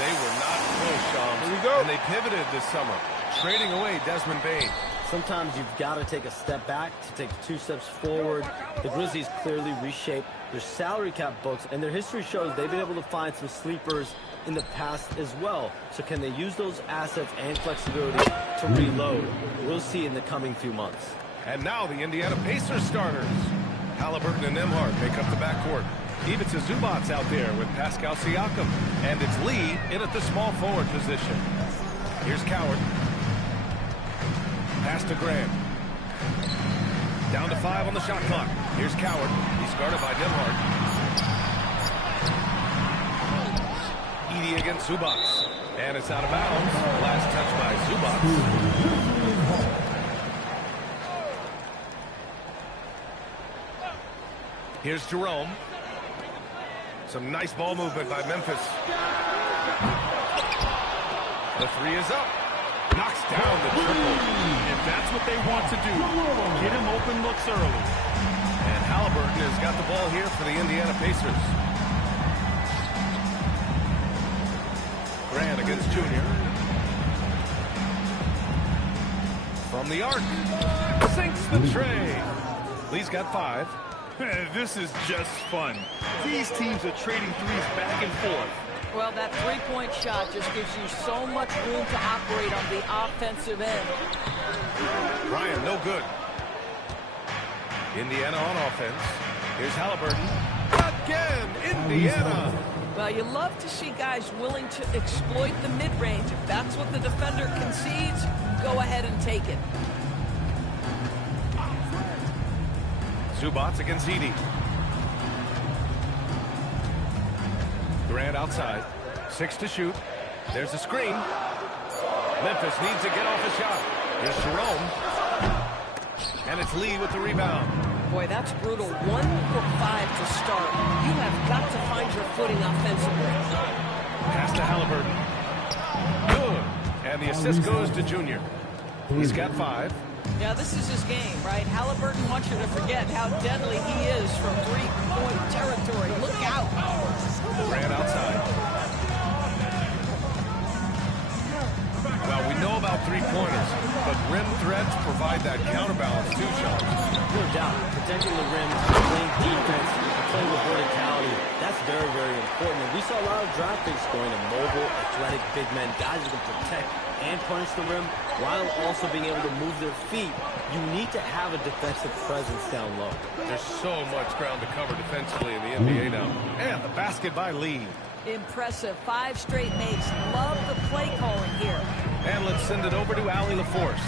They were not close, Shams. Here we go. And they pivoted this summer, trading away Desmond Bane. Sometimes you've got to take a step back to take 2 steps forward. The Grizzlies clearly reshaped their salary cap books, and their history shows they've been able to find some sleepers in the past as well. So can they use those assets and flexibility to reload? We'll see in the coming few months. And now the Indiana Pacers starters. Halliburton and Nembhard make up the backcourt. Ivica Zubac's out there with Pascal Siakam. And it's Lee in at the small forward position. Here's Coward. Pass to Grant. Down to 5 on the shot clock. Here's Coward. He's guarded by Nembhard. Edey against Zubac. And it's out of bounds. Last touch by Zubac. Here's Jerome. Some nice ball movement by Memphis. The 3 is up. Knocks down the triple. If that's what they want to do, get him open looks early. And Halliburton has got the ball here for the Indiana Pacers. Grant against Junior. From the arc. Sinks the tray. Lee's got 5. This is just fun. These teams are trading threes back and forth. Well, that three-point shot just gives you so much room to operate on the offensive end. Ryan, no good. Indiana on offense. Here's Halliburton. Again, Indiana. Well, you love to see guys willing to exploit the mid-range. If that's what the defender concedes, go ahead and take it. Zubac against Edey. Grant outside. 6 to shoot. There's a screen. Memphis needs to get off a shot. Here's Jerome. And it's Lee with the rebound. Boy, that's brutal. 1 for 5 to start. You have got to find your footing offensively. Pass to Halliburton. Good. And the assist goes to Junior. He's got 5. Yeah, this is his game, right? Halliburton wants you to forget how deadly he is from three-point territory. Look out. Grant outside. Well, we know about three-pointers, but rim threats provide that counterbalance too, Sean. No doubt. Protecting the rim, playing defense, playing with verticality, that's very, very important. And we saw a lot of draft picks going to mobile, athletic big men, guys who can protect and punish the rim while also being able to move their feet. You need to have a defensive presence down low. There's so much ground to cover defensively in the NBA now. And the basket by Lee. Impressive. 5 straight makes. Love the play calling here. And let's send it over to Allie LaForce.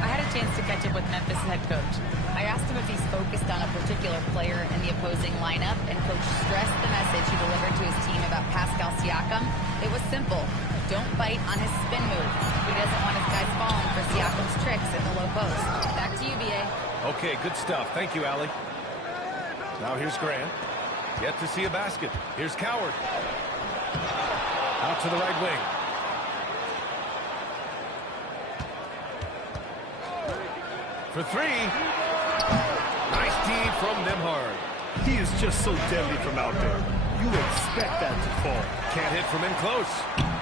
I had a chance to catch up with Memphis head coach. I asked him if he's focused on a particular player in the opposing lineup, and coach stressed the message he delivered to his team about Pascal Siakam. It was simple. Don't bite on his spin move. He doesn't want his guys falling for Siakam's tricks in the low post. Back to you, BA. Okay, good stuff. Thank you, Allie. Now here's Grant. Yet to see a basket. Here's Coward. Out to the right wing. For 3. Nice D from Nembhard. He is just so deadly from out there. You expect that to fall. Can't hit from in close.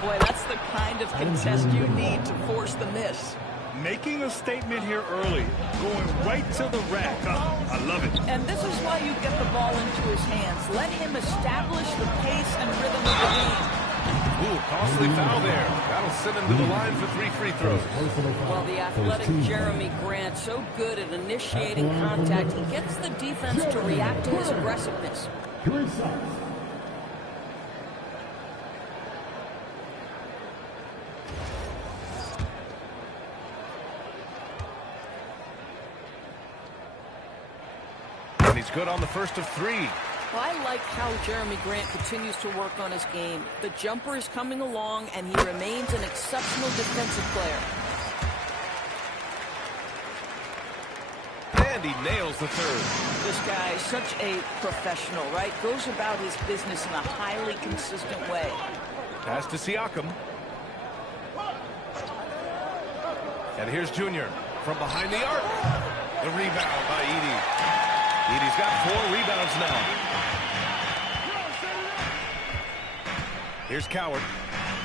Boy, that's the kind of contest you need to force the miss. Making a statement here early. Going right to the rack. I love it. And this is why you get the ball into his hands. Let him establish the pace and rhythm of the game. Ooh, costly foul there. That'll send him to the line for 3 free throws. Well, the athletic Jeremy Grant, so good at initiating contact, he gets the defense to react to his aggressiveness. And he's good on the first of 3. Well, I like how Jeremy Grant continues to work on his game. The jumper is coming along, and he remains an exceptional defensive player. And he nails the 3rd. This guy is such a professional, right? Goes about his business in a highly consistent way. Pass to Siakam. And here's Junior from behind the arc. The rebound by Edey. Edey's got 4 rebounds now. Here's Coward.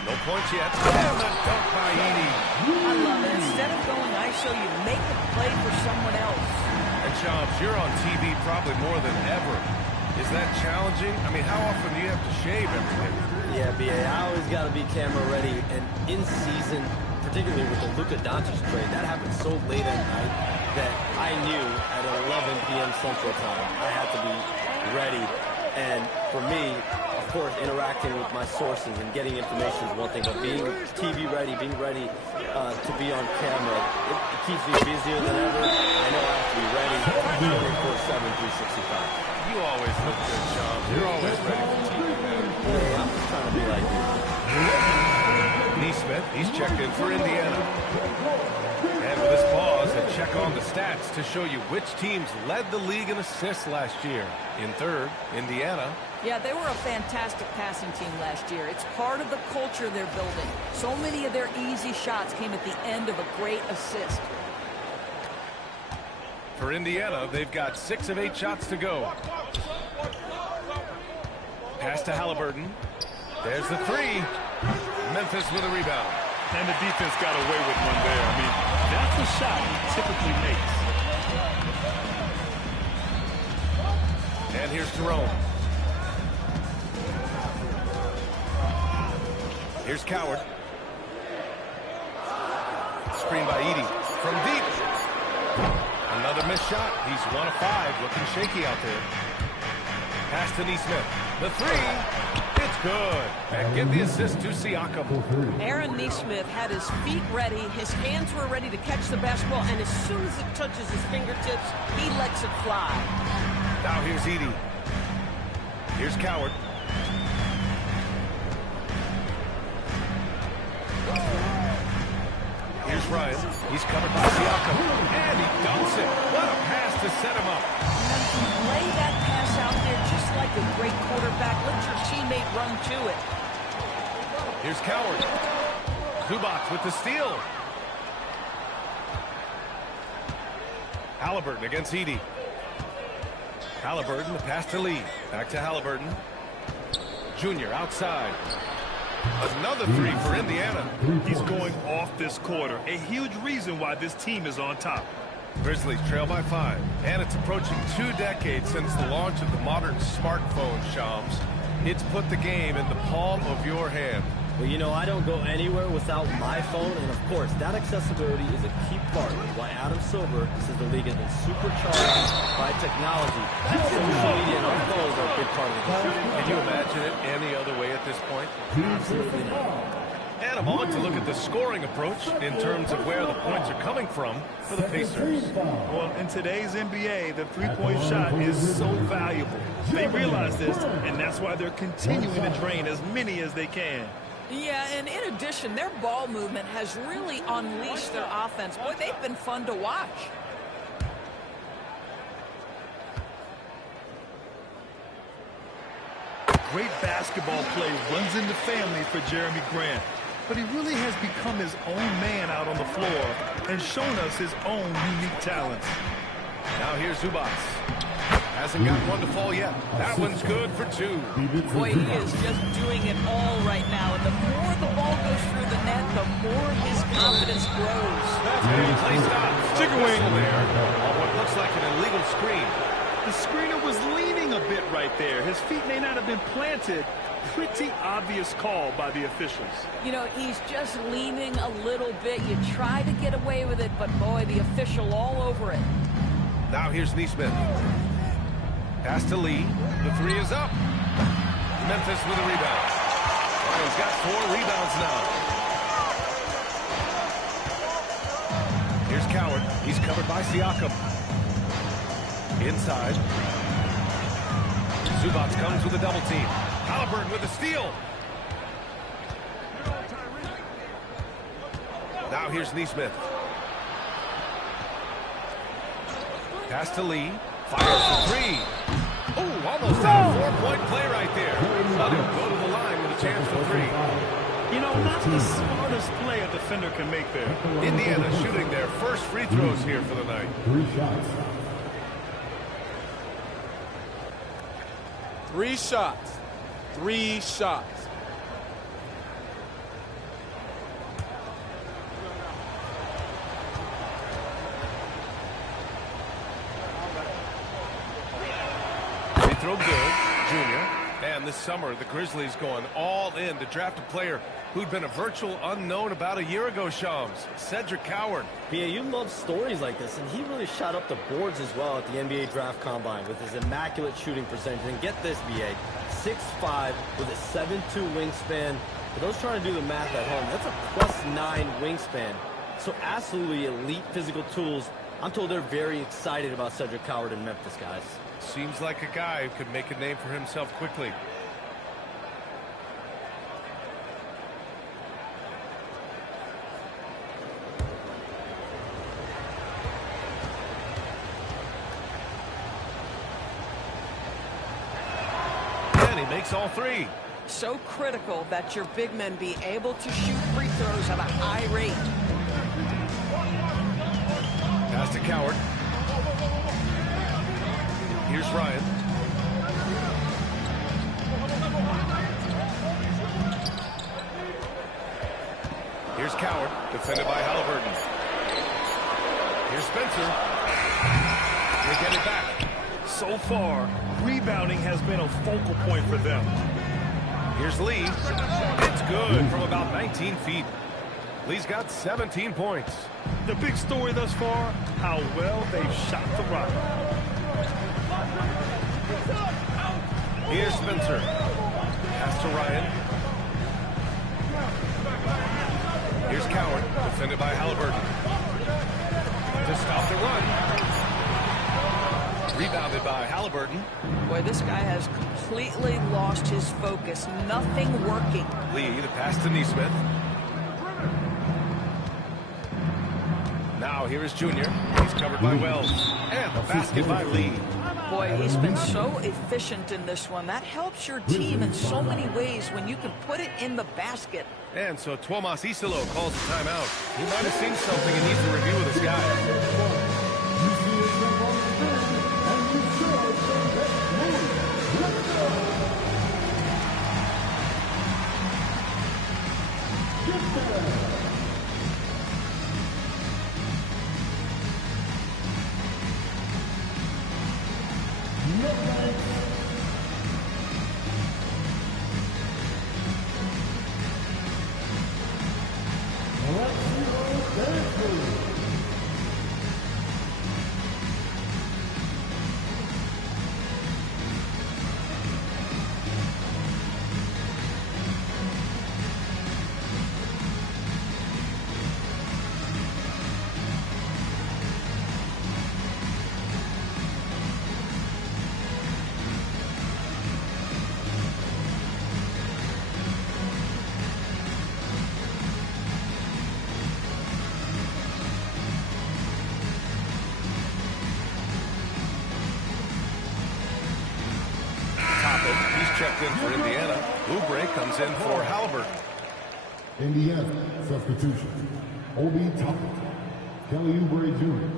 No points yet. And the dunk by Edey. I love it. Instead of going ISO, you make a play for someone else. And Shams, you're on TV probably more than ever. Is that challenging? I mean, how often do you have to shave everything? Yeah, B.A., I always got to be camera ready. And in season, particularly with the Luka Doncic trade, that happened so late at night that I knew at 11 p.m. Central Time I had to be ready. And for me, of course, interacting with my sources and getting information is one thing, but being TV ready, being ready to be on camera, it keeps me busier than ever. I know I have to be ready 24/7, 365. You always look good, Shams. You're always ready for TV, man. Yeah, I'm just trying to be like you. Nesmith, he's checked in for Indiana. And with this pause, a check on the stats to show you which teams led the league in assists last year. In third, Indiana. Yeah, they were a fantastic passing team last year. It's part of the culture they're building. So many of their easy shots came at the end of a great assist. For Indiana, they've got 6 of 8 shots to go. Pass to Halliburton. There's the 3. Memphis with a rebound. And the defense got away with one there. I mean, that's a shot he typically makes. And here's Jerome. Here's Coward. Screen by Edey. From deep. Another missed shot. He's 1 of 5. Looking shaky out there. Pass to Nesmith. The 3. It's good. And give the assist to Siakam. Aaron Nesmith had his feet ready. His hands were ready to catch the basketball. And as soon as it touches his fingertips, he lets it fly. Now here's Edey. Here's Coward. Here's Ryan. He's covered by Siakam. And he dunks it. What a pass to set him up. Lay that pass out there just like a great quarterback. Let your teammate run to it. Here's Coward. Zubac with the steal. Halliburton against Edey. Halliburton, the pass to Lee. Back to Halliburton. Junior outside. Another 3 for Indiana. He's going off this quarter. A huge reason why this team is on top. Grizzlies trail by 5. And it's approaching 2 decades since the launch of the modern smartphone, Shams. It's put the game in the palm of your hand. Well, you know, I don't go anywhere without my phone, and of course, that accessibility is a key part of why Adam Silver says the league has been supercharged by technology. Social media and our phones are a big part of the game. Can you imagine it any other way at this point? Absolutely not. And I'm on to look at the scoring approach in terms of where the points are coming from for the Pacers. Well, in today's NBA, the three-point shot is so valuable. They realize this, and that's why they're continuing to drain as many as they can. Yeah, and in addition, their ball movement has really unleashed their offense. Boy, they've been fun to watch. Great basketball play runs in the family for Jeremy Grant. But he really has become his own man out on the floor and shown us his own unique talents. Now here's Zubac. Hasn't got one to fall yet. That one's good for 2. Boy, he is just doing it all right now. And the more the ball goes through the net, the more his confidence grows. Play stops. Chicken wing there. On what looks like an illegal screen. The screener was leaning a bit right there. His feet may not have been planted. Pretty obvious call by the officials. You know, he's just leaning a little bit. You try to get away with it, but boy, the official all over it. Now here's Nesmith. Pass to Lee. The 3 is up. Memphis with a rebound. Well, he's got 4 rebounds now. Here's Coward. He's covered by Siakam. Inside. Zubac comes with a double team. Halliburton with a steal. Now here's Nesmith. Pass to Lee. Fires the 3. Oh, almost had a 4-point play right there. But he'll go to the line with a chance for 3. You know, not the smartest play a defender can make there. Indiana shooting their first free throws here for the night. 3 shots. 3 shots. 3 shots. throw good, Junior. And this summer, the Grizzlies going all in to draft a player who'd been a virtual unknown about a year ago, Shams. Cedric Coward. BA, you love stories like this, and he really shot up the boards as well at the NBA Draft Combine with his immaculate shooting percentage. And get this, BA, 6'5", with a 7'2" wingspan. For those trying to do the math at home, that's a +9 wingspan. So absolutely elite physical tools. I'm told they're very excited about Cedric Coward in Memphis, guys. Seems like a guy who could make a name for himself quickly. And he makes all three. So critical that your big men be able to shoot free throws at a high rate. Pass to Coward. Here's Ryan. Here's Coward, defended by Halliburton. Here's Spencer. They get it back. So far, rebounding has been a focal point for them. Here's Lee. It's good from about 19 feet. Lee's got 17 points. The big story thus far, how well they've shot the rock. Here's Spencer. Pass to Ryan. Here's Coward, defended by Halliburton. To stop the run. Rebounded by Halliburton. Boy, this guy has completely lost his focus. Nothing working. Lee, the pass to Nesmith. Now here is Junior. He's covered by Wells. And the basket by Lee. Boy, he's been so efficient in this one. That helps your team in so many ways when you can put it in the basket. And so Tuomas Isilo calls a timeout. He might have seen something and needs to review with his guys. Checked in for Indiana. Oubre comes in for Halliburton. Indiana, substitution. Obi Toppin, Kelly Oubre Jr.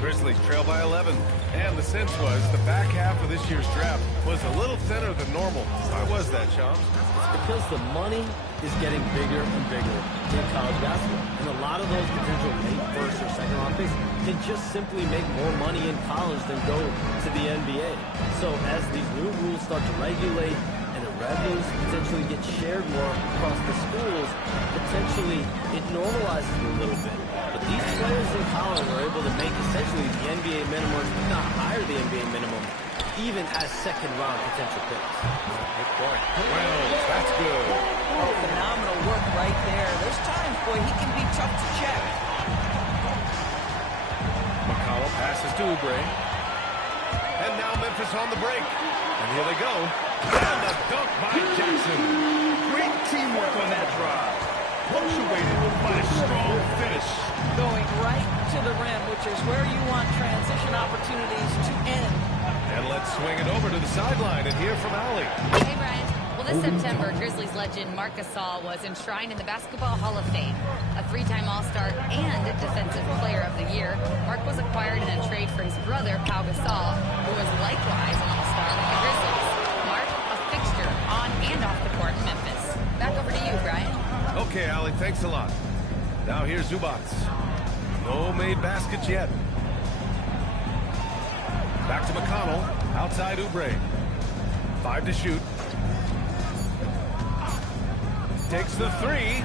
Grizzlies trail by 11. And the sense was the back half of this year's draft was a little thinner than normal. Why was that, Shams? It's because the money is getting bigger and bigger in college basketball. And a lot of those potential late first or second round picks can just simply make more money in college than go to the NBA. So as these new rules start to regulate and the revenues potentially get shared more across the schools, potentially it normalizes it a little bit. But these players in college are able to make essentially the NBA minimum, if not higher the NBA minimum, even as second-round potential picks. Good point. Well, that's good. Oh, phenomenal work right there. There's times, boy, he can be tough to check. McConnell passes to Oubre. And now Memphis on the break. And here they go. And the dunk by Jackson. Great teamwork on that drive. Punctuated by a strong finish. Going right to the rim, which is where you want transition opportunities to end. And let's swing it over to the sideline and hear from Allie. Hey, Brian. Well, this September, Grizzlies legend Marc Gasol was enshrined in the Basketball Hall of Fame. A three-time All-Star and Defensive Player of the Year, Marc was acquired in a trade for his brother, Pau Gasol, who was likewise an All-Star with the Grizzlies. Marc, a fixture on and off the court in Memphis. Back Okay, Ali, thanks a lot. Now here's Zubats. No made baskets yet. Back to McConnell. Outside Oubre. 5 to shoot. Takes the 3.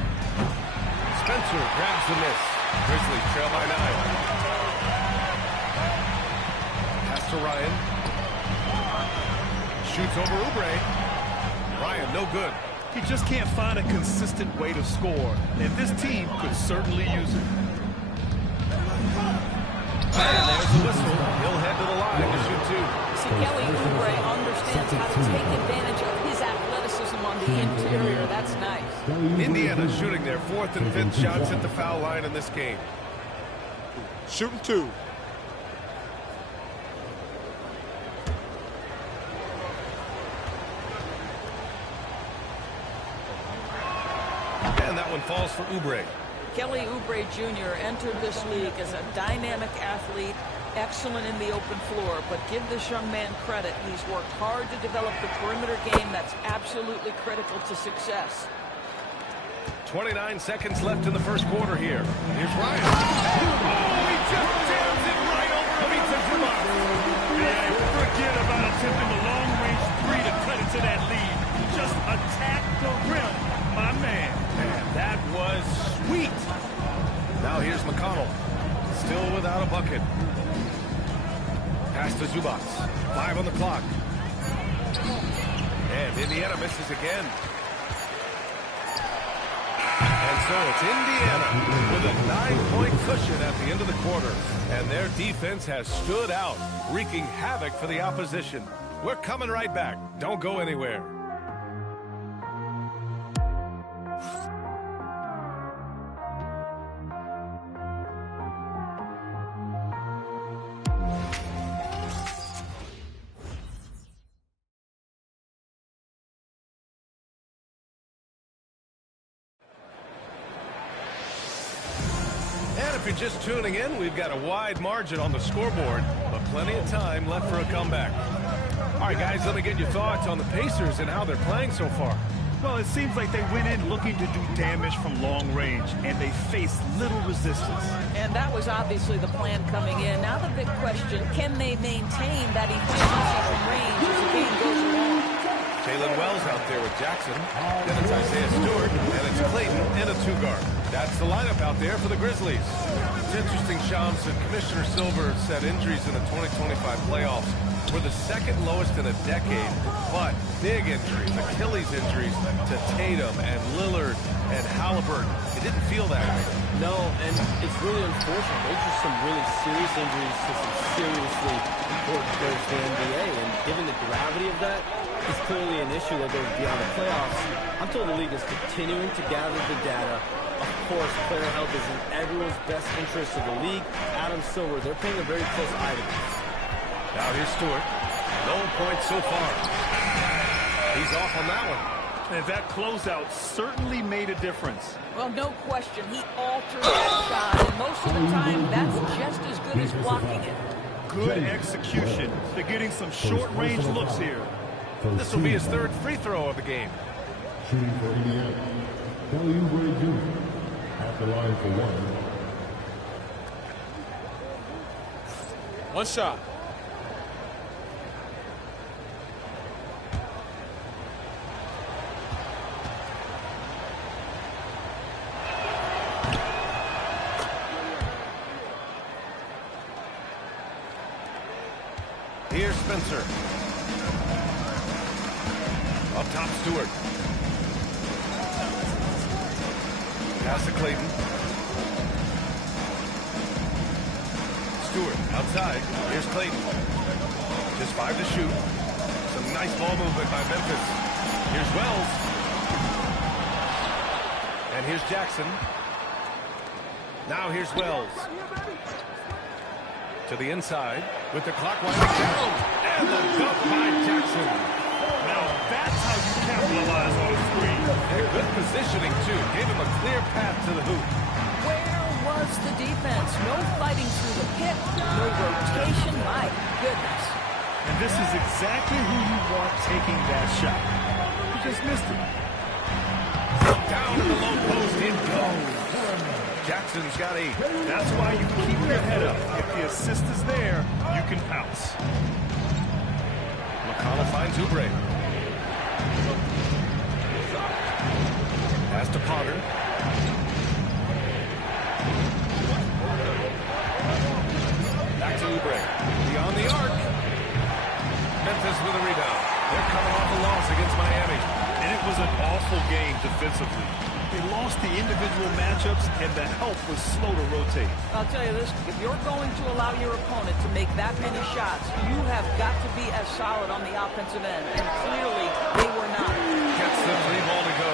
Spencer grabs the miss. Grizzlies trail by 9. Pass to Ryan. Shoots over Oubre. Ryan, no good. He just can't find a consistent way to score, and this team could certainly use it. And there's the whistle. He'll head to the line to shoot 2. See, Kelly Oubre understands how to take advantage of his athleticism on the interior. That's nice. Indiana shooting their 4th and 5th shots at the foul line in this game. Shooting 2. And that one falls for Oubre. Kelly Oubre Jr. entered this league as a dynamic athlete, excellent in the open floor, but give this young man credit. He's worked hard to develop the perimeter game that's absolutely critical to success. 29 seconds left in the first quarter here. Here's Ryan. Oh, he just jams it right over Ivica Zubac. Yeah, forget about attempting a long-range 3 to cut into that lead. Just attack the rim, my man. Man, that was sweet. Now here's McConnell. Still without a bucket. Pass to Zubac. 5 on the clock. And Indiana misses again. And so it's Indiana with a 9-point cushion at the end of the quarter. And their defense has stood out, wreaking havoc for the opposition. We're coming right back. Don't go anywhere. If you're just tuning in, we've got a wide margin on the scoreboard, but plenty of time left for a comeback. All right, guys, let me get your thoughts on the Pacers and how they're playing so far. Well, it seems like they went in looking to do damage from long range, and they faced little resistance. And that was obviously the plan coming in. Now the big question, can they maintain that efficiency from range as the game goes along? Jalen Wells out there with Jackson. Then it's Isaiah Stewart, and it's Clayton in a 2-guard. That's the lineup out there for the Grizzlies. It's interesting, Shams, that Commissioner Silver said injuries in the 2025 playoffs were the second lowest in a decade, but big injuries, Achilles injuries to Tatum and Lillard and Halliburton. It didn't feel that way. No, and it's really unfortunate. Those are some really serious injuries to some seriously important players in the NBA, and given the gravity of that, it's clearly an issue that goes beyond the playoffs. I'm told the league is continuing to gather the data. Of course, player health is in everyone's best interest of the league. Adam Silver, they're paying a very close eye to this. Now here's Stewart. No points so far. He's off on that one. And that closeout certainly made a difference. Well, no question. He altered that shot, and most of the time, that's just as good as blocking it. Good execution. They're getting some short-range looks here. This will be his 3rd free throw of the game. Shooting for Indiana, Kelly Oubre Jr. Off the line for 1. One shot. Here's Spencer. Up top, Stewart. Pass to Clayton. Stewart outside. Here's Clayton. Just 5 to shoot. Some nice ball movement by Memphis. Here's Wells. And here's Jackson. Now here's Wells. To the inside with the clock winding down. And the dunk by Jackson. Now that's how you capitalize on a screen. And good positioning, too. Gave him a clear path to the hoop. Where was the defense? No fighting through the pick, no rotation. My goodness. And this is exactly who you want taking that shot. You just missed it. Down in the low post Jackson's got 8. That's why you keep your head up. If the assist is there, you can pounce. McConnell finds Oubre. Pass to Potter. Back to Oubre. Beyond the arc. Memphis with a rebound. They're coming off a loss against Miami. And it was an awful game defensively. They lost the individual matchups, and the help was slow to rotate. I'll tell you this, if you're going to allow your opponent to make that many shots, you have got to be as solid on the offensive end, and clearly they were not. Gets the 3 ball to go.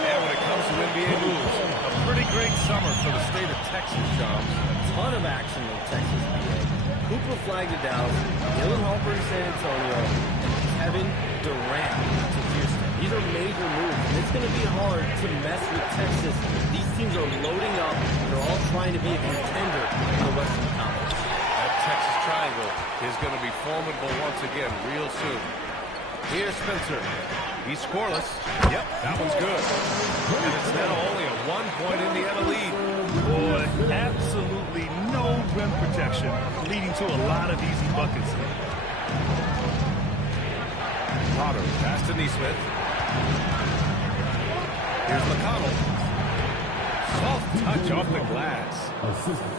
And when it comes to NBA moves, a pretty great summer for the state of Texas, Joms. A ton of action in Texas NBA. Cooper flagged it down, Dylan Harper to San Antonio, and Kevin Durant to Houston. These are major moves. It's going to be hard to mess with Texas. These teams are loading up. They're all trying to be a contender in the Western Conference. That Texas Triangle is going to be formidable once again real soon. Here's Spencer. He's scoreless. Yep, that one's good. And it's now only a 1-point Indiana lead. Boy, absolutely no rim protection, leading to a lot of easy buckets. Potter, pass to Nesmith. Here's McConnell. Soft touch off the glass.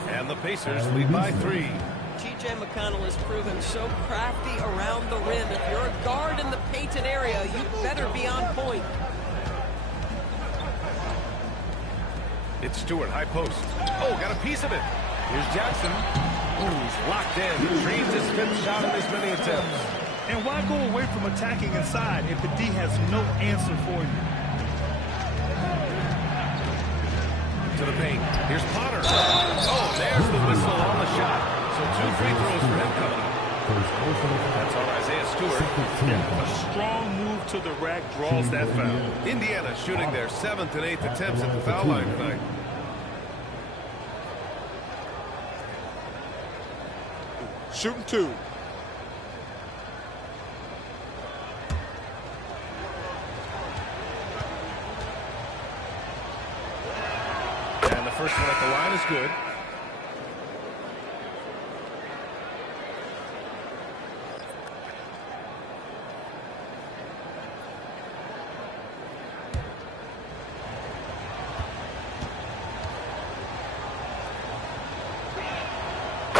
And the Pacers lead by 3. T.J. McConnell has proven so crafty around the rim. If you're a guard in the painted area, you better be on point. It's Stewart, high post. Oh, got a piece of it. Here's Jackson. Ooh, he's locked in. Dreams his 5th shot in as many attempts. And why go away from attacking inside if the D has no answer for you? To the paint. Here's Potter. Oh, there's the whistle on the shot. So 2 free throws for him coming up. That's on Isaiah Stewart. A strong move to the rack draws that foul. Indiana shooting their 7th and 8th attempts at the foul line tonight. Shooting 2. And the first one at the line is good.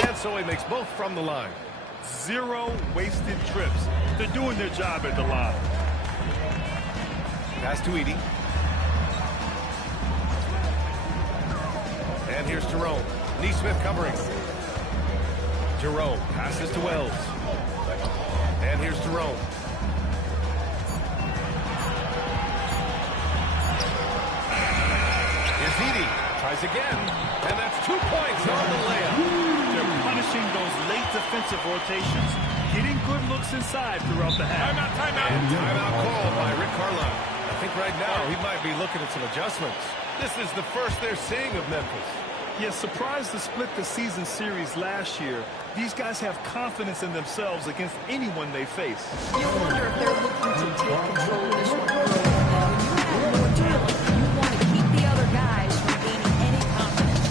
And so he makes both from the line. 0 wasted trips. They're doing their job at the line. Pass to Edey. And here's Jerome. Nesmith covering. Jerome passes to Wells. And here's Jerome. Here's Edey. Tries again. And that's 2 points on the layup. They're punishing those late defensive rotations, getting good looks inside throughout the half. And timeout call by Rick Carlisle. I think right now he might be looking at some adjustments. This is the first they're seeing of Memphis. Yes, surprised to split the season series last year. These guys have confidence in themselves against anyone they face. You wonder if they're looking to take control of this one early. When you have more talent, you want to keep the other guys from gaining any confidence.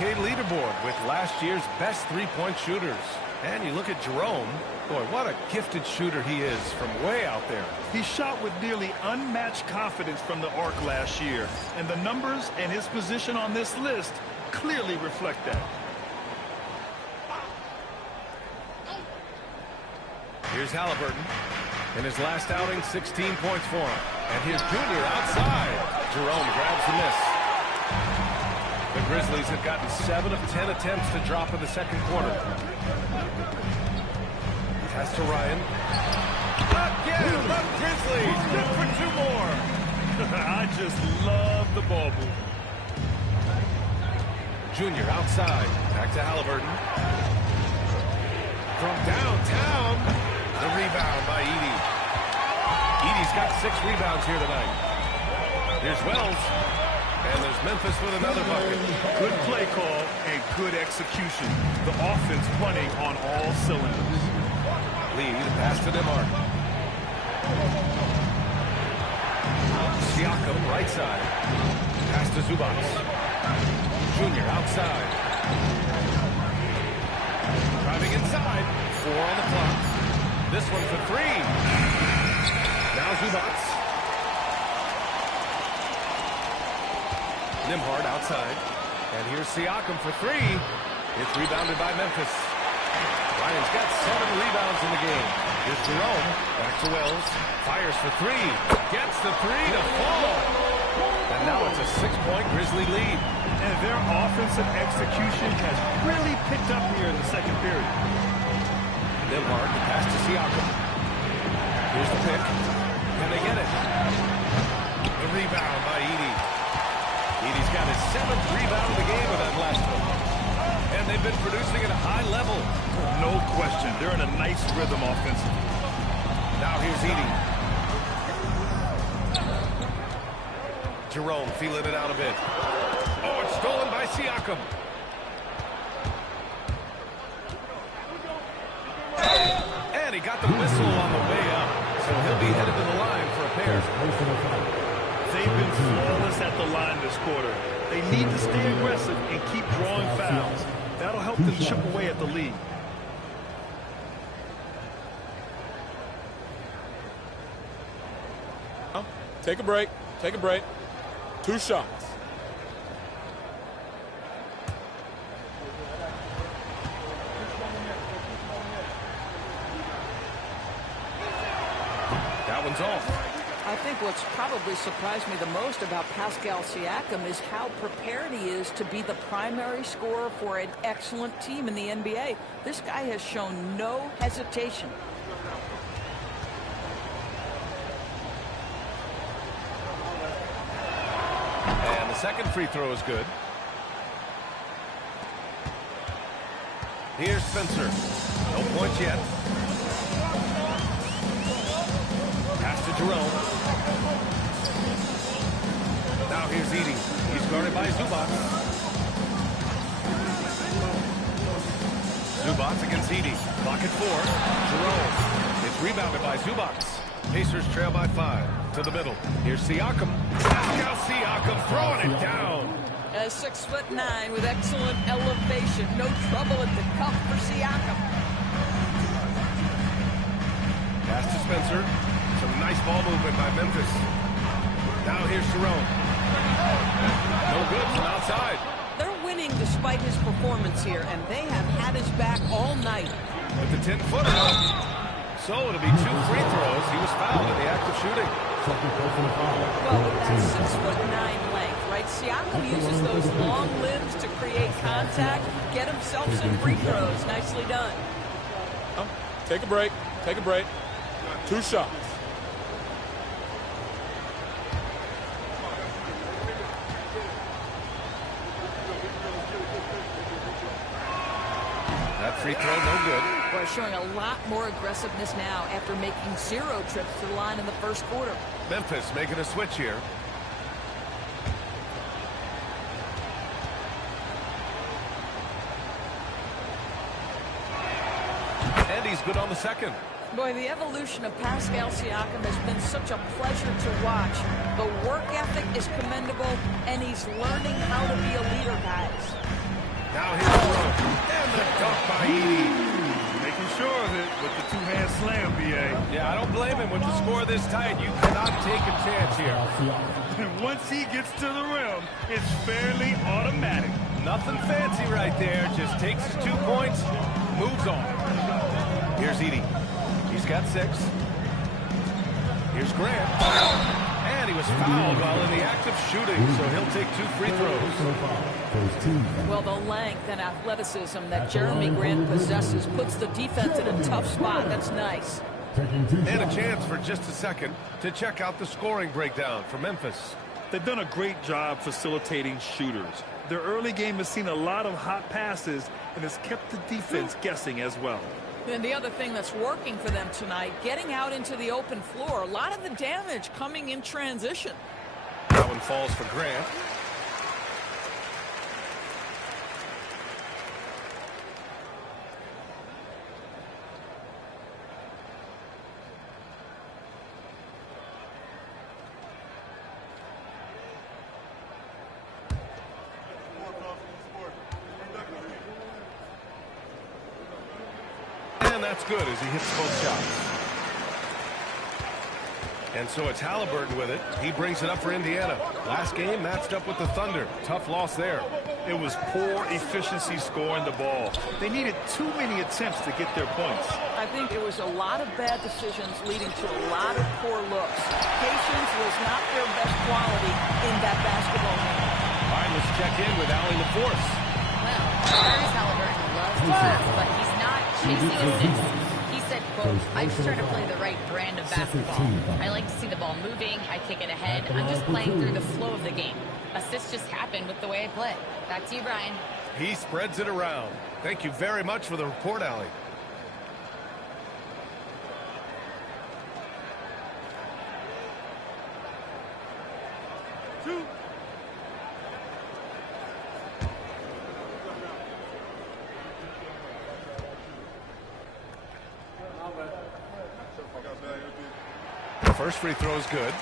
decade leaderboard with last year's best three-point shooters. And you look at Jerome. Boy, what a gifted shooter he is from way out there. He shot with nearly unmatched confidence from the arc last year, and the numbers and his position on this list clearly reflect that. Here's Halliburton. In his last outing, 16 points for him. And here's Junior outside. Jerome grabs the miss. The Grizzlies have gotten 7 of 10 attempts to drop in the second quarter. Pass to Ryan. Again, the Grizzlies. Good for 2 more. I just love the ball move. Junior outside. Back to Halliburton. From downtown, the rebound by Edey. Edey's got 6 rebounds here tonight. Here's Wells. And there's Memphis with another bucket. Good play call and good execution. The offense running on all cylinders. Lead, pass to Nembhard. Siakam, right side. Pass to Zubac. Junior outside. Driving inside. 4 on the clock. This one for 3. Now Zubac. Nembhard outside. And here's Siakam for 3. It's rebounded by Memphis. Ryan's got 7 rebounds in the game. Here's Jerome. Back to Wells. Fires for 3. Gets the 3 to fall. And now it's a 6-point Grizzly lead. And their offensive execution has really picked up here in the second period. Nembhard, the pass to Siakam. Here's the pick. Can they get it? The rebound by Edey. Edey's got his 7th rebound of the game with that last one. And they've been producing at a high level. No question. They're in a nice rhythm offensively. Now here's Edey. Jerome feeling it out a bit. Oh, it's stolen by Siakam. And he got the whistle on the way up. So he'll be headed to the line for a pair. They've been flawless at the line this quarter. They need to stay aggressive and keep drawing fouls. That'll help them chip away at the lead. Take a break. Take a break. 2 shots. That one's off. I think what's probably surprised me the most about Pascal Siakam is how prepared he is to be the primary scorer for an excellent team in the NBA. This guy has shown no hesitation. And the second free throw is good. Here's Spencer. No points yet. Pass to Jerome. Now here's Edey. He's guarded by Zubac. Zubac against Edey. Clock at 4. Jerome. It's rebounded by Zubac. Pacers trail by 5. To the middle. Here's Siakam. Pascal Siakam throwing it down. 6'9" with excellent elevation. No trouble at the cup for Siakam. Pass to Spencer. Some nice ball movement by Memphis. Now here's Jerome. No good from outside. They're winning despite his performance here, and they have had his back all night. With the 10-footer up. So it'll be 2 free throws. He was fouled in the act of shooting. Well, with that 6'9" length, right? Siakam uses those long limbs to create contact, get himself some free throws. Nicely done. Take a break. Take a break. 2 shots. That free throw, no good. Boy, showing a lot more aggressiveness now after making 0 trips to the line in the first quarter. Memphis making a switch here. And he's good on the second. Boy, the evolution of Pascal Siakam has been such a pleasure to watch. The work ethic is commendable, and he's learning how to be a leader, guys. Now here's Jerome. And the dunk by Edey. Making sure of it with the two-hand slam, B.A. Yeah, I don't blame him. With the score this tight, you cannot take a chance here. And once he gets to the rim, it's fairly automatic. Nothing fancy right there. Just takes his 2 points, moves on. Here's Edey. He's got 6. Here's Grant. And he was fouled while in the act of shooting, so he'll take 2 free throws. Well, the length and athleticism that Jeremy Grant possesses puts the defense in a tough spot. That's nice. And a chance for just a second to check out the scoring breakdown for Memphis. They've done a great job facilitating shooters. Their early game has seen a lot of hot passes and has kept the defense guessing as well. And the other thing that's working for them tonight, getting out into the open floor. A lot of the damage coming in transition. That one falls for Grant. And that's good as he hits both shots. And so it's Halliburton with it. He brings it up for Indiana. Last game matched up with the Thunder. Tough loss there. It was poor efficiency scoring the ball. They needed too many attempts to get their points. I think it was a lot of bad decisions leading to a lot of poor looks. Patience was not their best quality in that basketball game. All right, let's check in with Allie LaForce. Well, Tyrese Halliburton loves to pass, but he's not chasing assists. He said, quote, I'm just trying to play the right brand of basketball. I like to see the ball moving. I kick it ahead. I'm just playing through the flow of the game. Assists just happen with the way I play. Back to you, Brian. He spreads it around. Thank you very much for the report, Allie. First free throw is good.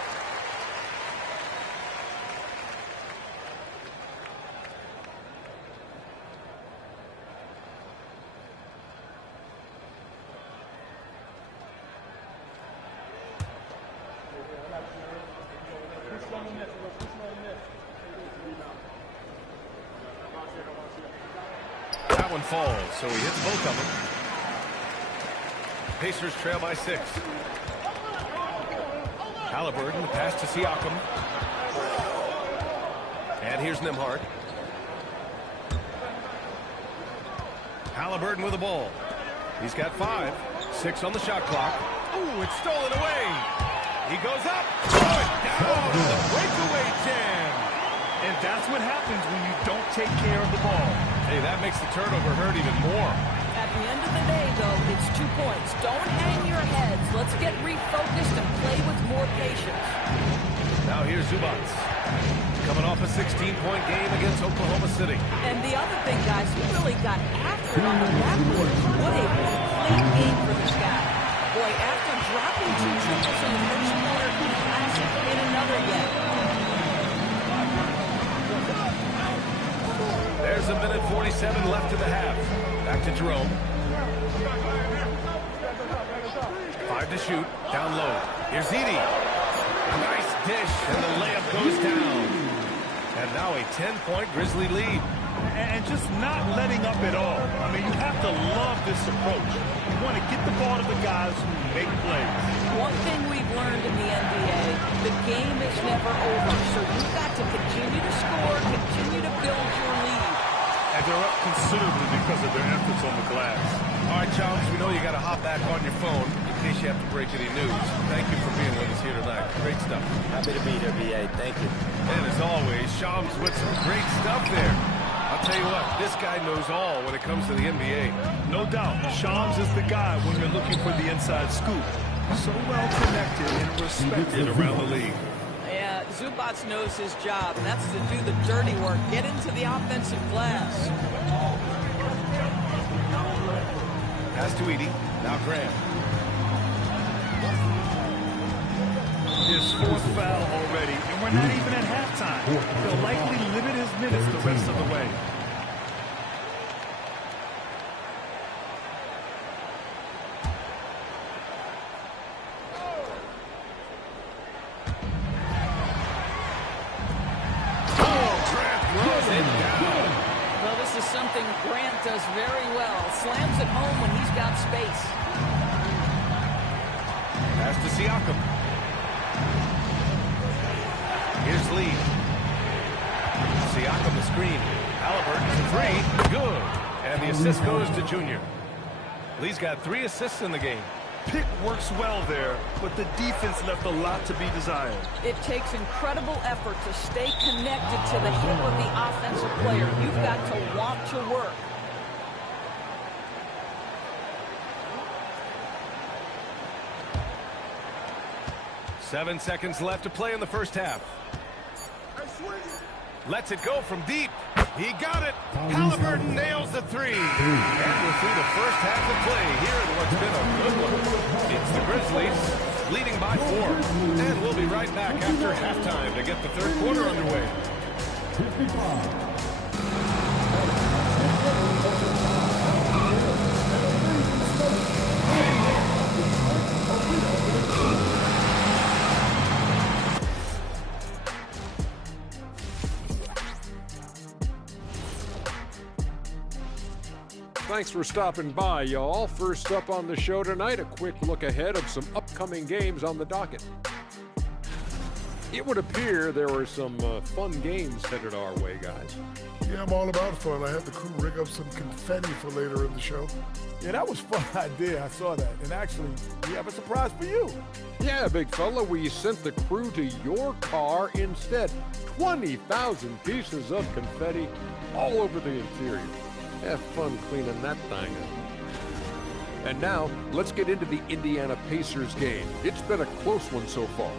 That one falls, so he hits both of them. Pacers trail by 6. Halliburton, the pass to Siakam. And here's Nembhard. Halliburton with the ball. He's got 5. 6 on the shot clock. Ooh, it's stolen away. He goes up. Throw it down. The breakaway jam. And that's what happens when you don't take care of the ball. Hey, that makes the turnover hurt even more. At the end of the day, though, it's 2 points. Don't hang your heads. Let's get refocused and play with more patience. Now here's Zubac. Coming off a 16-point game against Oklahoma City. And the other thing, guys, he really got after it on the backboard. What a complete game for this guy. Boy, after dropping 2 triples in the first quarter, he hasn't hit another yet. There's a minute 47 left in the half. Back to Jerome. 5 to shoot. Down low. Here's Edey. Nice dish, and the layup goes down. And now a 10-point Grizzly lead. And just not letting up at all. I mean, you have to love this approach. You want to get the ball to the guys who make plays. One thing we've learned in the NBA, the game is never over. So you've got to continue to score, continue to build your lead. And they're up considerably because of their efforts on the glass. All right, Charles, we know you got to hop back on your phone in case you have to break any news. Thank you for being with us here tonight. Great stuff. Happy to be here, B.A. Thank you. And as always, Shams with some great stuff there. I'll tell you what, this guy knows all when it comes to the NBA. No doubt, Shams is the guy when you're looking for the inside scoop. So well connected and respected around the league. Yeah, Zubac knows his job, and that's to do the dirty work, get into the offensive glass. Pass to Edey. Now Grant. His 4th foul already, and we're not even at halftime. He'll likely limit his minutes the rest of the way. sit down. Well, this is something Grant does very well. Slams it home when he's got space. Pass to Siakam. Here's Lee. Siakam the screen. Halliburton for three. Good. And the assist goes to Junior. Lee's got 3 assists in the game. Pick works well there, but the defense left a lot to be desired. It takes incredible effort to stay connected to the hip of the offensive player. You've got to want to work. Seven seconds left to play in the first half. Lets it go from deep. He got it. Halliburton nails the 3. And we're through the first half of play here in what's been a good one. It's the Grizzlies leading by 4. And we'll be right back after halftime to get the third quarter underway. 55. Thanks for stopping by, y'all. First up on the show tonight, a quick look ahead of some upcoming games on the docket. It would appear there were some fun games headed our way, guys. Yeah, I'm all about fun. I had the crew rig up some confetti for later in the show. Yeah, that was a fun idea. I saw that. And actually, we have a surprise for you. Yeah, big fella, we sent the crew to your car instead. 20,000 pieces of confetti all over the interior. Have fun cleaning that thing up. And now, let's get into the Indiana Pacers game. It's been a close one so far.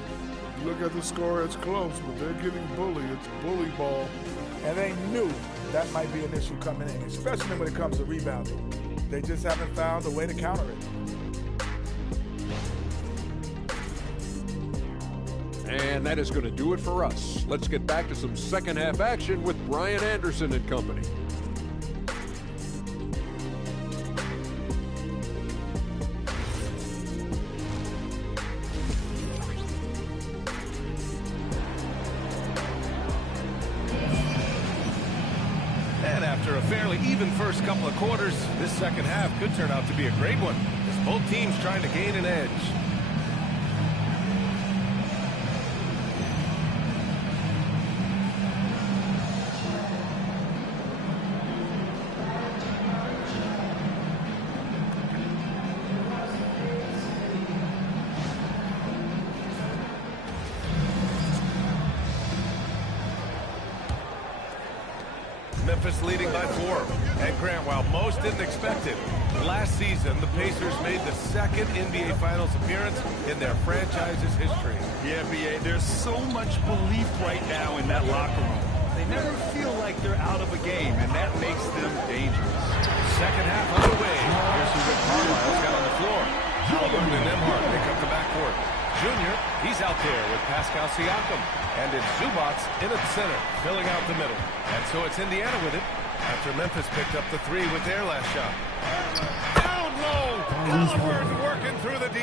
You look at the score, it's close, but they're getting bullied. It's bully ball. And they knew that might be an issue coming in, especially when it comes to rebounding. They just haven't found a way to counter it. And that is going to do it for us. Let's get back to some second half action with Brian Anderson and company. Even first couple of quarters, this second half could turn out to be a great one as both teams trying to gain an edge. Memphis leading by 4. And Grant, while most didn't expect it, last season the Pacers made the second NBA Finals appearance in their franchise's history. Yeah, B.A., there's so much belief right now in that locker room. They never feel like they're out of a game, and that makes them dangerous. Second half underway. Here's who Rick Carlisle's got on the floor. Halliburton and Nembhard make up the backcourt. Junior, he's out there with Pascal Siakam. And it's Zubac in at center, filling out the middle. And so it's Indiana with it after Memphis picked up the 3 with their last shot. Down low, Halliburton working through the D.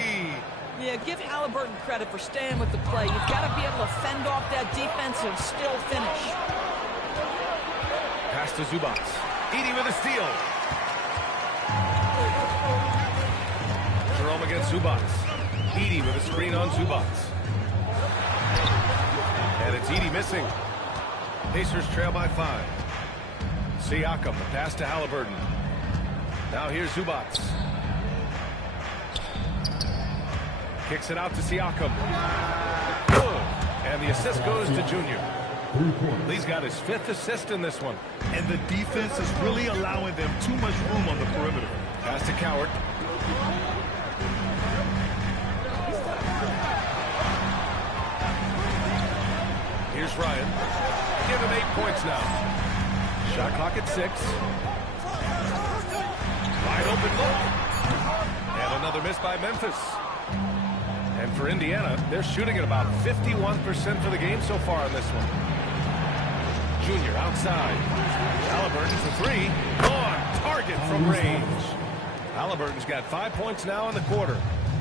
Yeah, give Halliburton credit for staying with the play. You've got to be able to fend off that defense and still finish. Pass to Zubac. Edey with a steal. Jerome against Zubac. Edey with a screen on Zubac. And it's Edey missing. Pacers trail by 5. Siakam, the pass to Halliburton. Now here's Zubac. Kicks it out to Siakam. Good. And the assist goes to Junior. Lee's got his 5th assist in this one. And the defense is really allowing them too much room on the perimeter. Pass to Coward. Here's Ryan. Give him 8 points now. Shot clock at 6. Wide open look. And another miss by Memphis. And for Indiana, they're shooting at about 51% for the game so far on this one. Junior outside. Halliburton for 3. On target from range. Halliburton's got 5 points now in the quarter.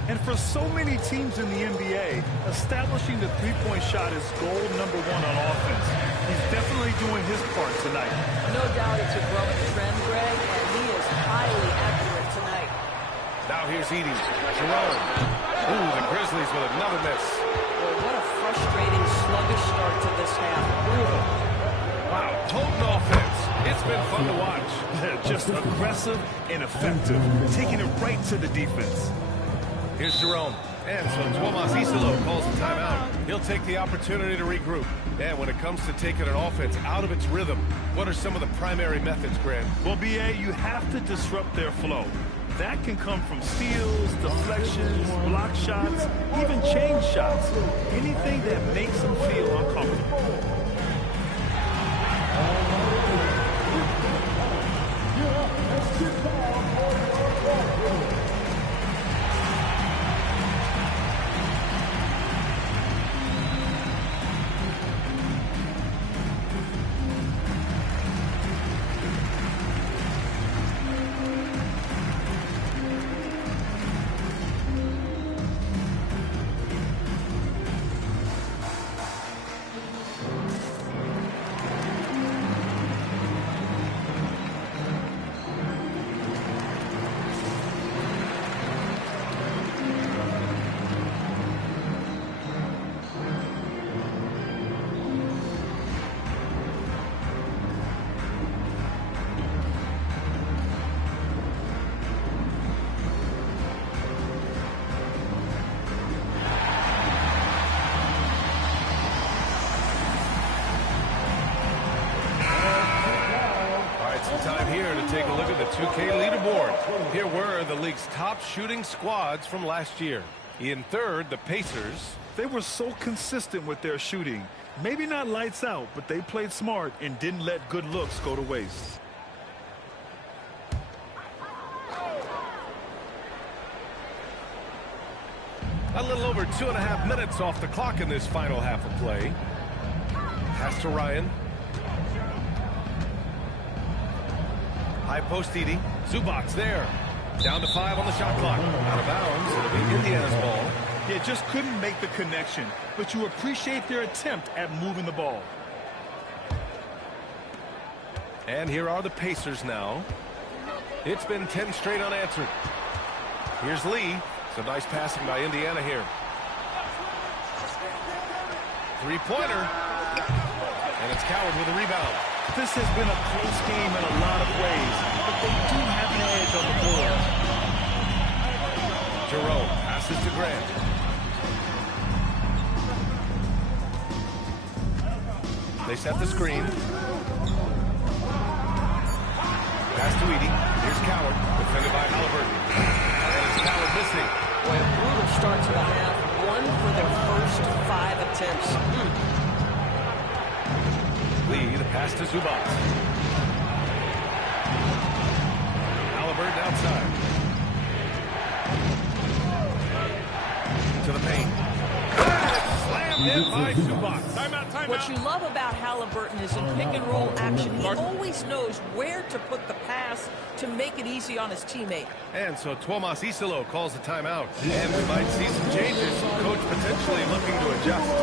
And for so many teams in the NBA, establishing the three-point shot is goal number one on offense. He's definitely doing his part tonight. No doubt it's a growing trend, Greg, and he is highly accurate tonight. Now here's Edey. Jerome. Ooh, the Grizzlies with another miss. Boy, what a frustrating, sluggish start to this half. Brutal. Wow, potent offense. It's been fun to watch. Just aggressive and effective, taking it right to the defense. Here's Jerome. And so Tomas Isolo calls a timeout. He'll take the opportunity to regroup. And when it comes to taking an offense out of its rhythm, what are some of the primary methods, Grant? Well, B.A., you have to disrupt their flow. That can come from steals, deflections, block shots, even change shots. Anything that makes them feel uncomfortable. Time here to take a look at the 2K leaderboard. Here were the league's top shooting squads from last year. In third, the Pacers. They were so consistent with their shooting. Maybe not lights out, but they played smart and didn't let good looks go to waste. A little over 2.5 minutes off the clock in this final half of play. Pass to Ryan. High post Edey. Zubac there. Down to 5 on the shot clock. Out of bounds. It'll be Indiana's ball. Yeah, just couldn't make the connection. But you appreciate their attempt at moving the ball. And here are the Pacers now. It's been 10 straight unanswered. Here's Lee. Some nice passing by Indiana here. Three-pointer. And it's Coward with a rebound. This has been a close game in a lot of ways, but they do have an edge on the board. Jerome passes to Grant. They set the screen. Pass to Edey. Here's Coward, defended by Halliburton. And it's Coward missing. Boy, a brutal start to the half. 1 for their first 5 attempts. Lee, the pass to Zubac. Halliburton outside. To the paint. Slammed in by Zubac. Timeout. What you love about Halliburton is in pick-and-roll action, he always knows where to put the pass to make it easy on his teammate. And so Tomas Isolo calls the timeout. And we might see some changes. Coach potentially looking to adjust.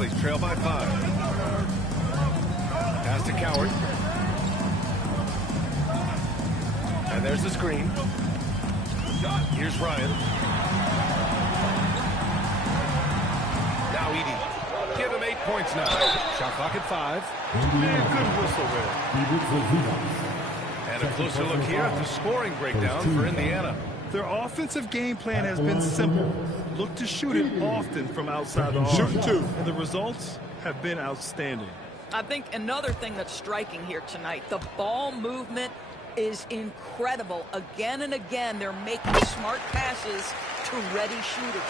Grizzlies trail by 5. Pass to Coward. And there's the screen. Here's Ryan. Now Edey. Give him 8 points now. Shot clock at 5. Good whistle there. And a closer look here at the scoring breakdown for Indiana. Their offensive game plan has been simple. Look to shoot it often from outside the arc. Shoot 2. And the results have been outstanding. I think another thing that's striking here tonight, the ball movement is incredible. Again and again, they're making smart passes to ready shooters.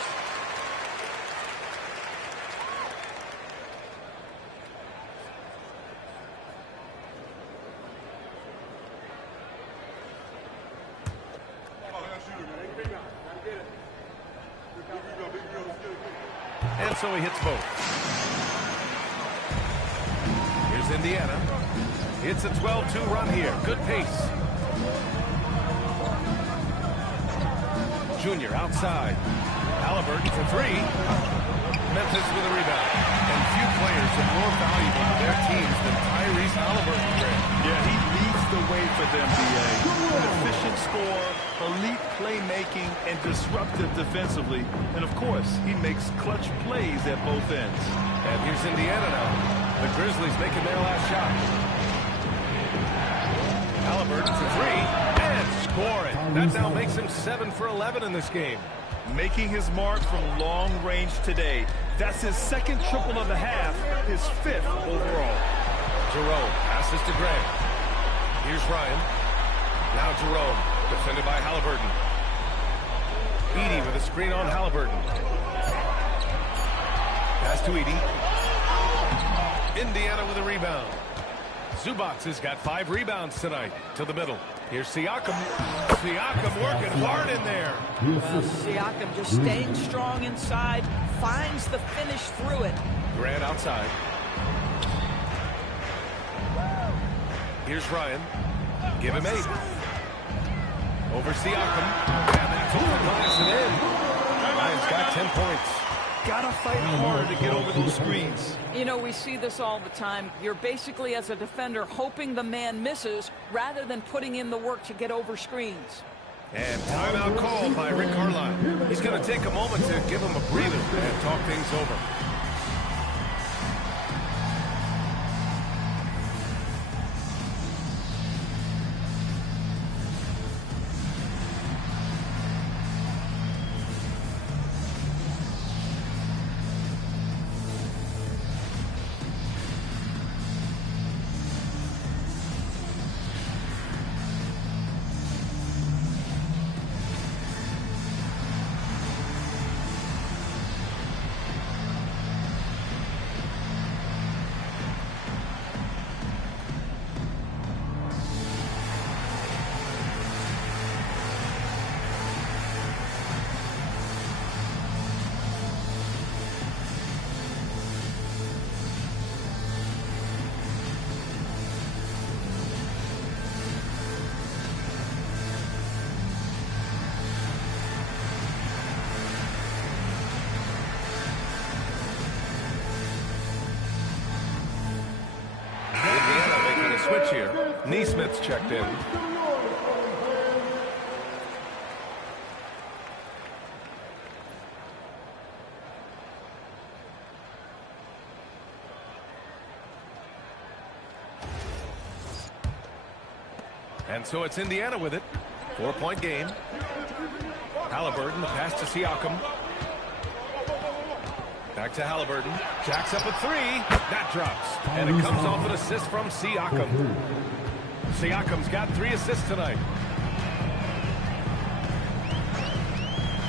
And so he hits both. Here's Indiana. It's a 12-2 run here. Good pace. Junior outside. Halliburton for 3. Memphis with a rebound. And few players are more valuable to their teams than Tyrese Halliburton. Yeah, he leads the way for them, B.A. An efficient score, elite playmaking, and disruptive defensively. And, of course, he makes clutch plays at both ends. And here's Indiana now. The Grizzlies making their last shot. Halliburton for 3. And scoring. That now makes him 7 for 11 in this game. Making his mark from long range today. That's his second triple of the half, his 5th overall. Jerome passes to Graham. Here's Ryan. Now Jerome, defended by Halliburton. Edey with a screen on Halliburton. Pass to Edey. Indiana with a rebound. Zubac has got 5 rebounds tonight. To the middle. Here's Siakam. Siakam working hard in there. Siakam just staying strong inside, finds the finish through it. Grant outside. Here's Ryan. Give him 8. Over Siakam. And that's over glass and in. Ryan's got 10 points. Gotta fight harder to get over those screens. You know, we see this all the time. You're basically, as a defender, hoping the man misses rather than putting in the work to get over screens. And timeout called by Rick Carlisle. He's going to take a moment to give him a breather and talk things over. Switch here. Neesmith's checked in. And so it's Indiana with it. 4-point game. Halliburton, the pass to Siakam. Back to Halliburton. Jacks up a 3. That drops. And it comes off an assist from Siakam. Siakam's got 3 assists tonight.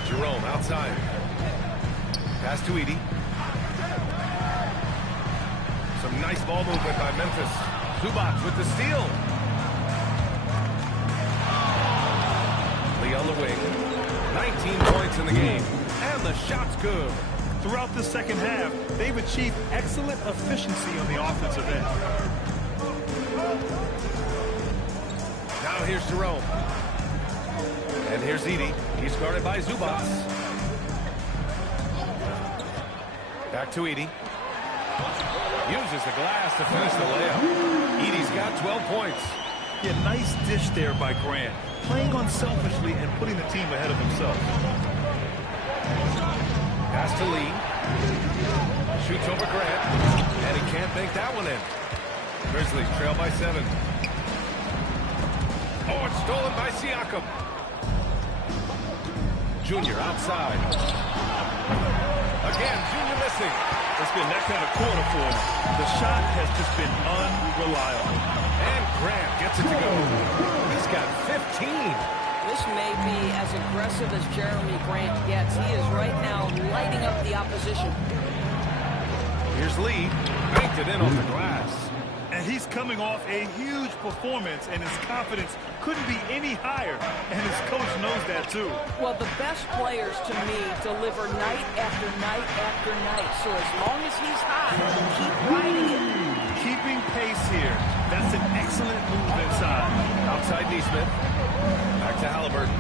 Jerome outside. Pass to Edey. Some nice ball movement by Memphis. Zubac with the steal. Lee on the wing. 19 points in the game. And the shot's good. Throughout the second half, they've achieved excellent efficiency on the offensive end. Now here's Jerome. And here's Edey. He's guarded by Zubac. Back to Edey. Uses the glass to finish the layup. Edey's got 12 points. Yeah, nice dish there by Grant. Playing unselfishly and putting the team ahead of himself. Pass to Lee. Shoots over Grant. And he can't bank that one in. Grizzlies trail by 7. Oh, it's stolen by Siakam. Junior outside. Again, Junior missing. It's been that kind of quarter for him. The shot has just been unreliable. And Grant gets it to go. He's got 15. This may be as aggressive as Jeremy Grant gets. He is right now lighting up the opposition. Here's Lee. Banked it in off the glass. And he's coming off a huge performance, and his confidence couldn't be any higher. And his coach knows that, too. Well, the best players, to me, deliver night after night after night. So as long as he's hot, keep riding it. Keeping pace here. That's an excellent move inside. Outside Neesmith. Back to Halliburton.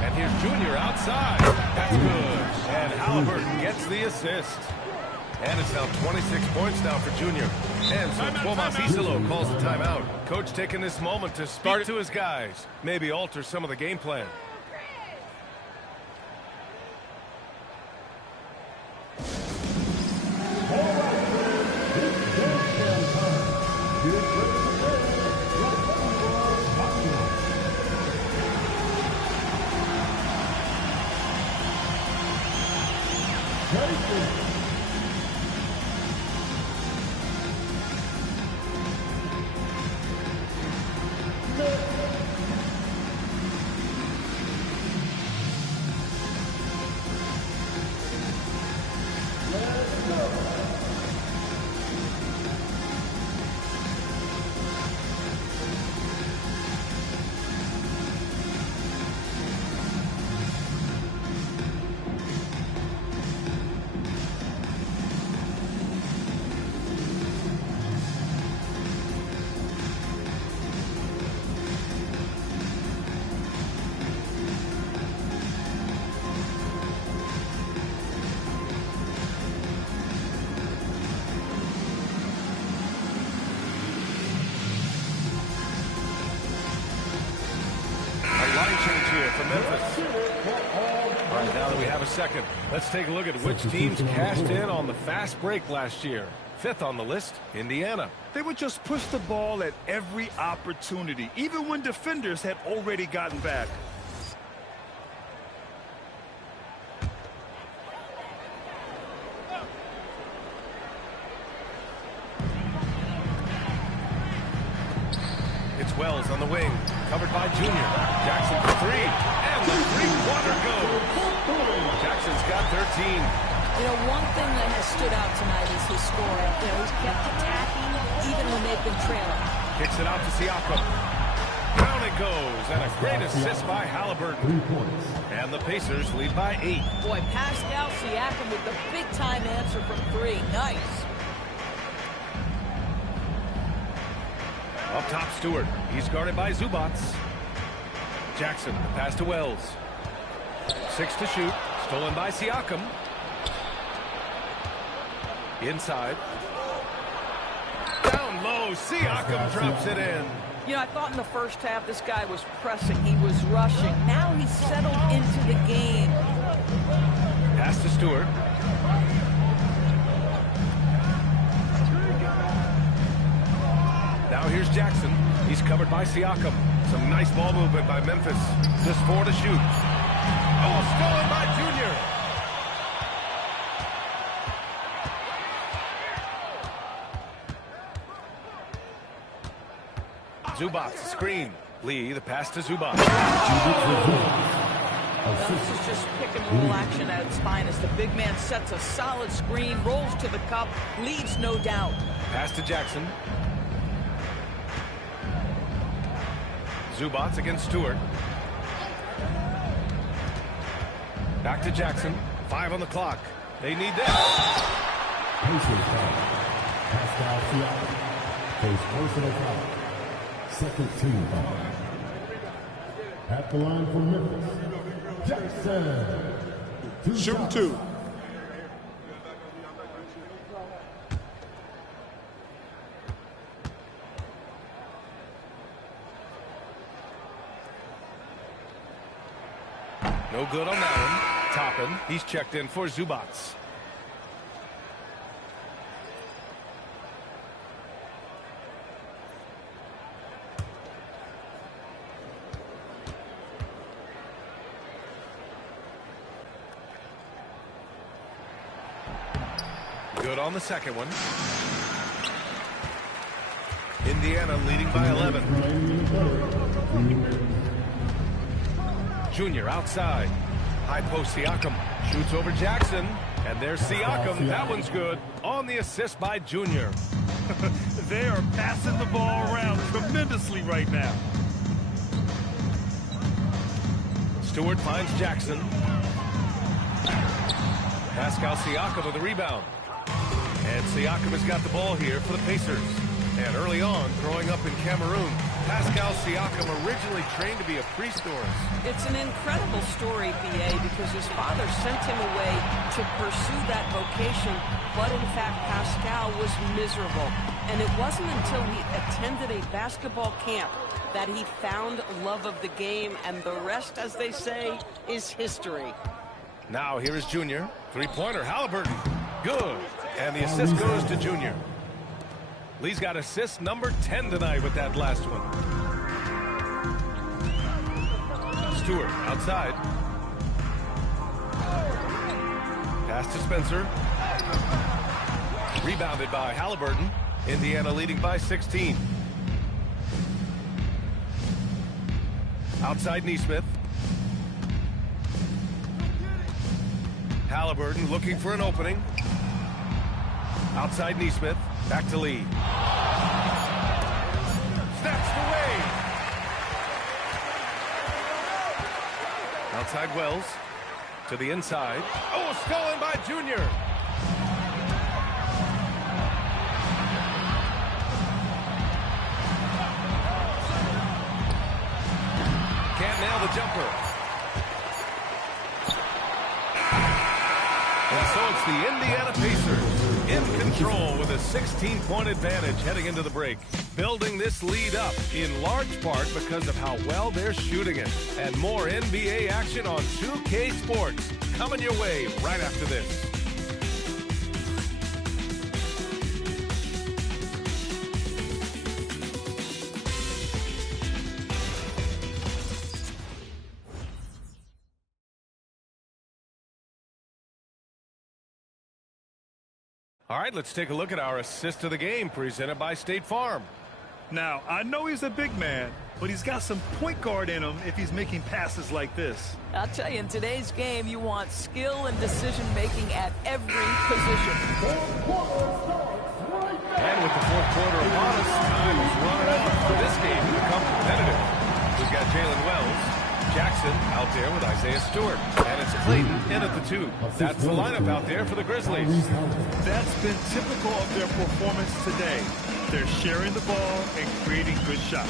And here's Junior outside. That's good. And Halliburton gets the assist. And it's now 26 points now for Junior. And so Tomas Isolo calls the timeout. Coach taking this moment to speak to his guys. Maybe alter some of the game plan. For Memphis. All right, now that we have a second, let's take a look at which teams cashed in on the fast break last year. 5th on the list, Indiana. They would just push the ball at every opportunity, even when defenders had already gotten back. It's Wells on the wing, covered by Junior. Jackson for 3, and the three-pointer goes. Jackson's got 13. You know, one thing that has stood out tonight is his scoring. You know, he's kept attacking even when they've been trailing. Kicks it out to Siakam. Down it goes, and a great assist by Halliburton. 3 points. And the Pacers lead by 8. Boy, Pascal Siakam with the big-time answer from 3. Nice. Up top, Stewart. He's guarded by Zubats. Jackson, the pass to Wells. 6 to shoot. Stolen by Siakam. Inside. Down low. Siakam drops it in. You know, I thought in the first half this guy was pressing. He was rushing. Now he's settled into the game. Pass to Stewart. Now here's Jackson. He's covered by Siakam. Some nice ball movement by Memphis. Just 4 to shoot. Oh, stolen by Junior. Zubats, screen. Lee, the pass to Zubats. This is just pick and roll action at its finest. The big man sets a solid screen, rolls to the cup, leaves no doubt. Pass to Jackson. Zubats against Stewart. Back to Jackson. 5 on the clock. They need that. Pascal Siakam. Face personal foul. Second team foul. At the line for Memphis, Jackson. Shooting 2. No good on that one. Toppin, he's checked in for Zubats. Good on the second one. Indiana leading by 11. Junior outside. High post Siakam. Shoots over Jackson. And there's Siakam. That one's good. On the assist by Junior. They are passing the ball around tremendously right now. Stewart finds Jackson. Pascal Siakam with the rebound. And Siakam has got the ball here for the Pacers. And early on, growing up in Cameroon, Pascal Siakam originally trained to be a priest. It's an incredible story, B.A., because his father sent him away to pursue that vocation, but in fact, Pascal was miserable. And it wasn't until he attended a basketball camp that he found love of the game, and the rest, as they say, is history. Now here is Junior. Three-pointer, Halliburton. Good. And the assist goes to Junior. Lee's got assist number 10 tonight with that last one. Stewart outside. Pass to Spencer. Rebounded by Halliburton. Indiana leading by 16. Outside Nesmith. Halliburton looking for an opening. Outside Nesmith. Back to Lee. Snatched away. Outside Wells. To the inside. Oh, stolen by Junior. Can't nail the jumper. And so it's the Indiana Pacers in control with a 16-point advantage heading into the break. Building this lead up in large part because of how well they're shooting it. And more NBA action on 2K Sports coming your way right after this. All right, let's take a look at our assist of the game presented by State Farm. Now, I know he's a big man, but he's got some point guard in him if he's making passes like this. I'll tell you, in today's game, you want skill and decision-making at every position. And with the fourth quarter upon us, time is running out for this game to become competitive. We've got Jalen Wells. Jackson out there with Isaiah Stewart. And it's Clayton in at the 2. That's the lineup out there for the Grizzlies. That's been typical of their performance today. They're sharing the ball and creating good shots.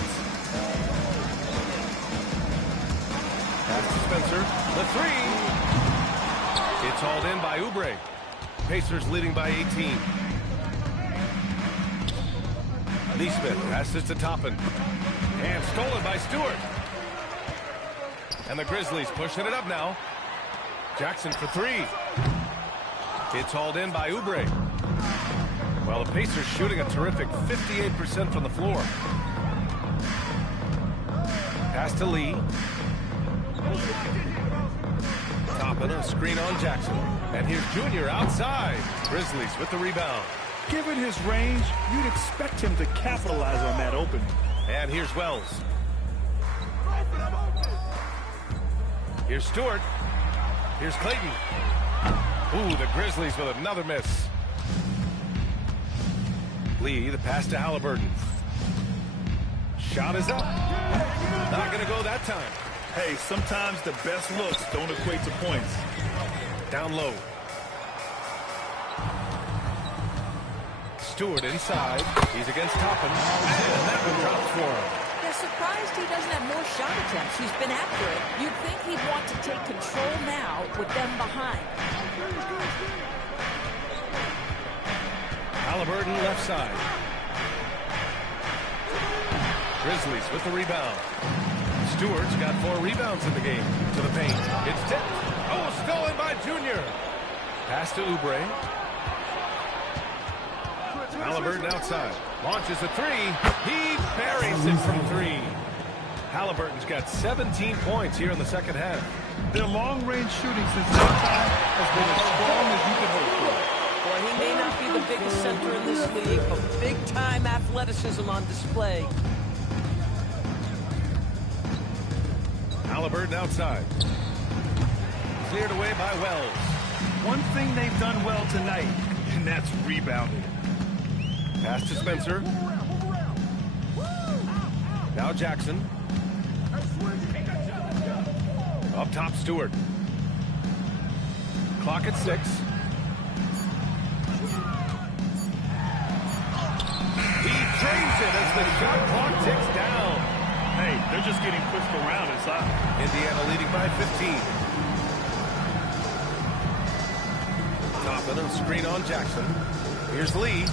Pass to Spencer. The 3. It's hauled in by Oubre. Pacers leading by 18. Nesmith passes to Toppin. And stolen by Stewart. And the Grizzlies pushing it up now. Jackson for 3. It's hauled in by Oubre. Well, the Pacers shooting a terrific 58% from the floor. Pass to Lee. Toppin, a screen on Jackson. And here's Junior outside. Grizzlies with the rebound. Given his range, you'd expect him to capitalize on that opening. And here's Wells. Here's Stewart. Here's Clayton. Ooh, the Grizzlies with another miss. Lee, the pass to Halliburton. Shot is up. Not going to go that time. Hey, sometimes the best looks don't equate to points. Down low. Stewart inside. He's against Toppin. And that one drops for him. Yeah, surprised he doesn't have more shot attempts. He's been after it. You'd think he'd want to take control now with them behind. Halliburton left side. Grizzlies with the rebound. Stewart's got 4 rebounds in the game. To the paint. It's tipped. Oh, stolen by Junior. Pass to Oubre. Halliburton outside. Launches a 3. He buries it from 3. Halliburton's got 17 points here in the second half. Their long-range shooting since that time has been as strong as you can hope for. Boy, he may not be the biggest center in this league, but big-time athleticism on display. Halliburton outside. Cleared away by Wells. One thing they've done well tonight, and that's rebounding. Pass to Spencer. Now Jackson. Up top, Stewart. Clock at 6. He trains it as the shot clock ticks down. Hey, they're just getting pushed around inside. Indiana leading by 15. Toppin and screen on Jackson. Here's Lee.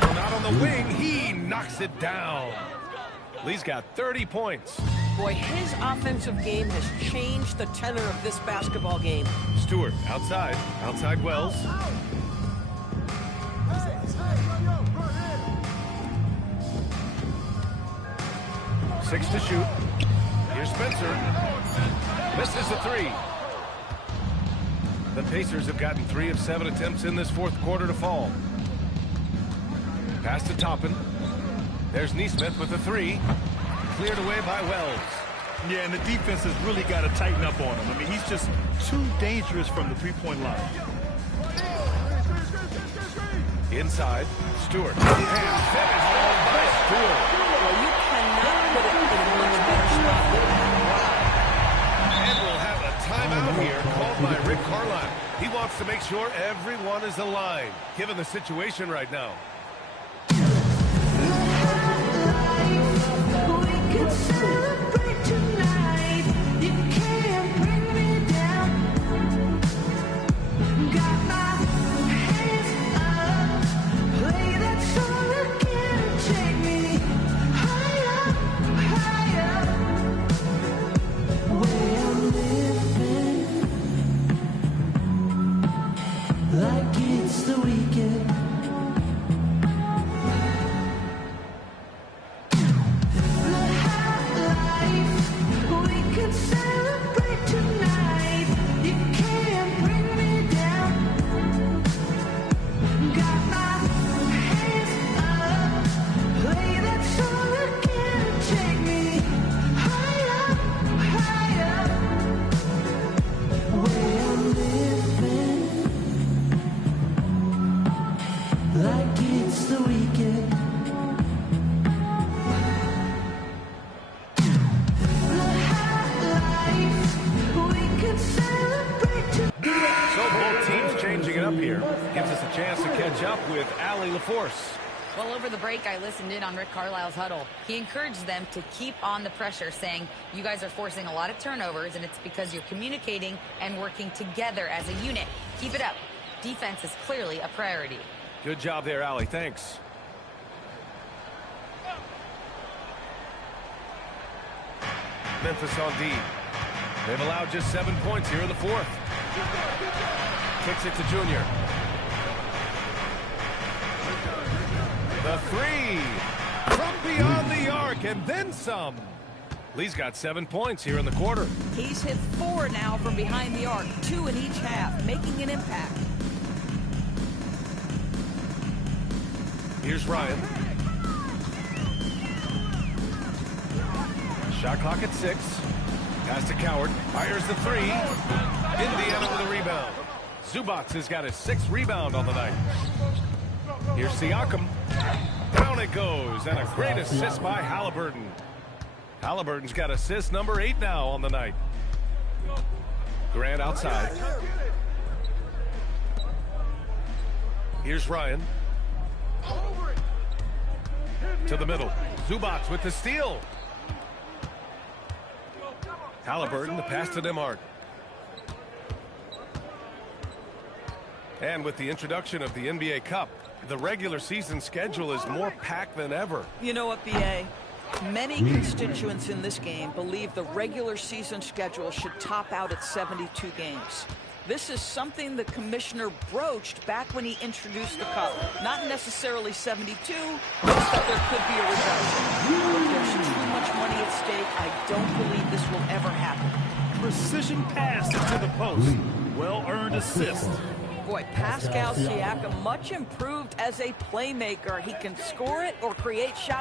Not on the wing. He knocks it down. Lee's got 30 points. Boy, his offensive game has changed the tenor of this basketball game. Stewart outside. Outside Wells. Six to shoot. Here's Spencer. Misses a 3. The Pacers have gotten 3 of 7 attempts in this fourth quarter to fall. Pass to Toppin. There's Nesmith with a 3. Cleared away by Wells. Yeah, and the defense has really got to tighten up on him. I mean, he's just too dangerous from the three-point line. Inside, Stewart. And finished off by Stewart. Well, you cannot put it in a much better spot than that. And we'll have a timeout here called by Rick Carlisle. He wants to make sure everyone is aligned, given the situation right now. Well, over the break, I listened in on Rick Carlisle's huddle. He encouraged them to keep on the pressure, saying, you guys are forcing a lot of turnovers, and it's because you're communicating and working together as a unit. Keep it up. Defense is clearly a priority. Good job there, Allie. Thanks. Memphis on D. They've allowed just 7 points here in the fourth. Kicks it to Junior. The 3 from beyond the arc and then some. Lee's got 7 points here in the quarter. He's hit 4 now from behind the arc, 2 in each half, making an impact. Here's Ryan. Shot clock at 6. Pass to Coward. Fires the 3. Indiana with a rebound. Zubac has got his 6th rebound on the night. Here's Siakam. Down it goes, and a great assist by Halliburton. Halliburton's got assist number 8 now on the night. Grant outside. Here's Ryan. To the middle. Zubac with the steal. Halliburton, the pass to Nembhard. And with the introduction of the NBA Cup, the regular season schedule is more packed than ever. You know what, B.A.? Many constituents in this game believe the regular season schedule should top out at 72 games. This is something the commissioner broached back when he introduced the cup. Not necessarily 72, just that there could be a reduction. But there's too much money at stake. I don't believe this will ever happen. Precision pass into the post. Well-earned assist. Boy, Pascal Siakam much improved as a playmaker. He can score it or create shots.